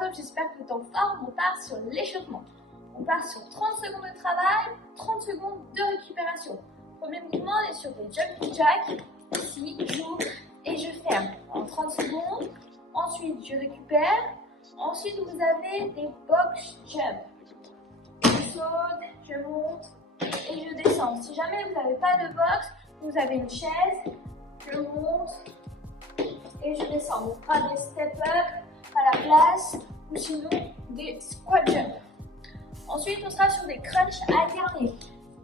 top, j'espère que tu es en forme. On part sur l'échauffement. On part sur 30 secondes de travail, 30 secondes de récupération. Premier mouvement, on est sur des jumping jacks. Ici, j'ouvre et je ferme en 30 secondes. Ensuite, je récupère. Ensuite, vous avez des box jump. Je saute, je monte et je descends. Si jamais vous n'avez pas de box, vous avez une chaise, je monte et je descends. On fera des step up à la place ou sinon des squat jump. Ensuite, on sera sur des crunchs alternés.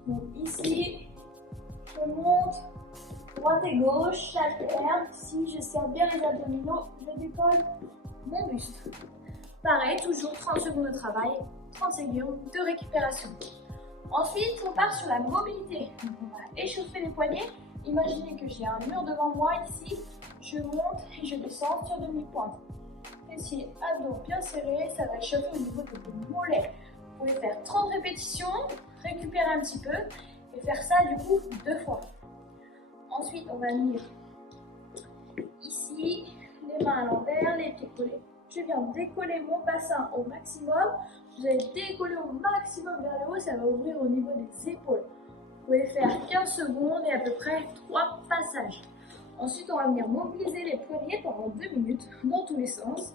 Donc ici, je monte droite et gauche, j'alterne. Si je serre bien les abdominaux, je décolle mon buste. Pareil, toujours 30 secondes de travail, 30 secondes de récupération. Ensuite, on part sur la mobilité. Donc, on va échauffer les poignets. Imaginez que j'ai un mur devant moi ici. Je monte et je descends sur demi-pointe. Fessiers, abdos bien serrés, ça va échauffer au niveau de vos mollets. Vous pouvez faire 30 répétitions, récupérer un petit peu et faire ça du coup 2 fois. Ensuite, on va venir ici, les mains à l'envers, les pieds collés. Je viens décoller mon bassin au maximum. Vous allez décoller au maximum vers le haut, ça va ouvrir au niveau des épaules. Vous pouvez faire 15 secondes et à peu près 3 passages. Ensuite, on va venir mobiliser les poignets pendant 2 minutes dans tous les sens.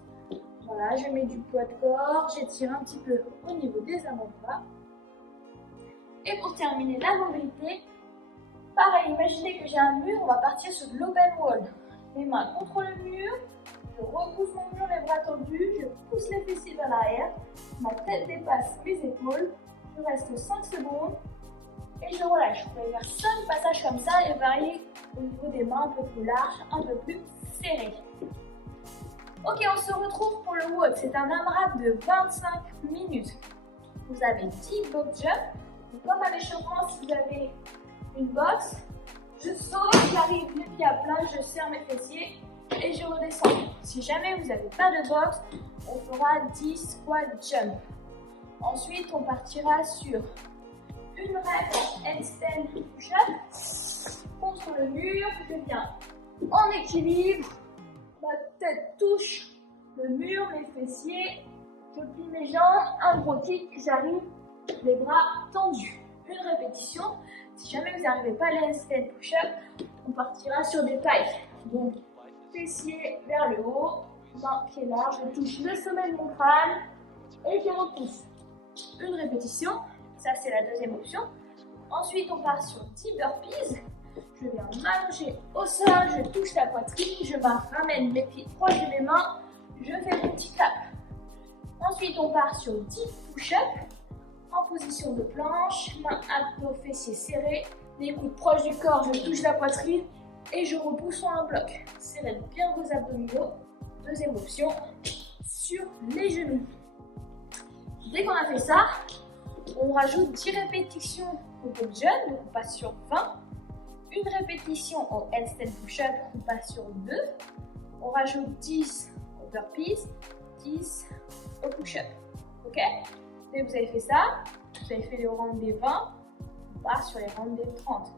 Voilà, je mets du poids de corps, j'étire un petit peu au niveau des avant-bras. Et pour terminer la mobilité, pareil, imaginez que j'ai un mur, on va partir sur de l'open wall. Les mains contre le mur, je repousse mon mur, les bras tendus, je pousse les fessiers vers l'arrière, ma tête dépasse mes épaules, je reste 5 secondes et je relâche. Vous pouvez faire 5 passages comme ça et varier au niveau des mains un peu plus larges, un peu plus serrées. Ok, on se retrouve pour le WOD. C'est un AMRAP de 25 minutes. Vous avez 10 box jump. Comme à l'échauffement, si vous avez une box, je saute, j'arrive les pieds à plat, je serre mes fessiers et je redescends. Si jamais vous n'avez pas de box, on fera 10 squat jump. Ensuite, on partira sur une rep handstand push-up contre le mur. Je viens en équilibre. Ma tête touche le mur, mes fessiers, je plie mes jambes, un gros kick, j'arrive, les bras tendus. Une répétition. Si jamais vous n'arrivez pas à l'handstand push-up, on partira sur des tailles. Donc, fessiers vers le haut, main, pied large, je touche le sommet de mon crâne et je repousse. Une répétition, ça c'est la deuxième option. Ensuite, on part sur 10 burpees. Je viens m'allonger au sol, je touche la poitrine, je ramène mes pieds proches de mes mains, je fais mon petit clap. Ensuite, on part sur 10 push-ups en position de planche, mains, abdos, fessiers serrés, les coudes proches du corps, je touche la poitrine et je repousse en un bloc. Serrez bien vos abdominaux. Deuxième option, sur les genoux. Dès qu'on a fait ça, on rajoute 10 répétitions au box jump, donc on passe sur 20. Une répétition au handstand push-up, on passe sur 2. On rajoute 10 au burpees, 10 au push-up. Ok? Dès que vous avez fait ça, vous avez fait les rounds des 20, on part sur les rounds des 30.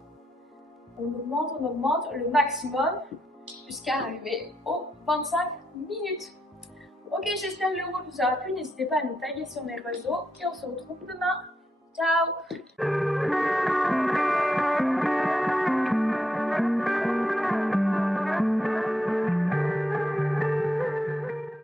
On augmente le maximum jusqu'à arriver aux 25 minutes. Ok, j'espère que le cours vous aura plu. N'hésitez pas à nous taguer sur mes réseaux et on se retrouve demain. Ciao!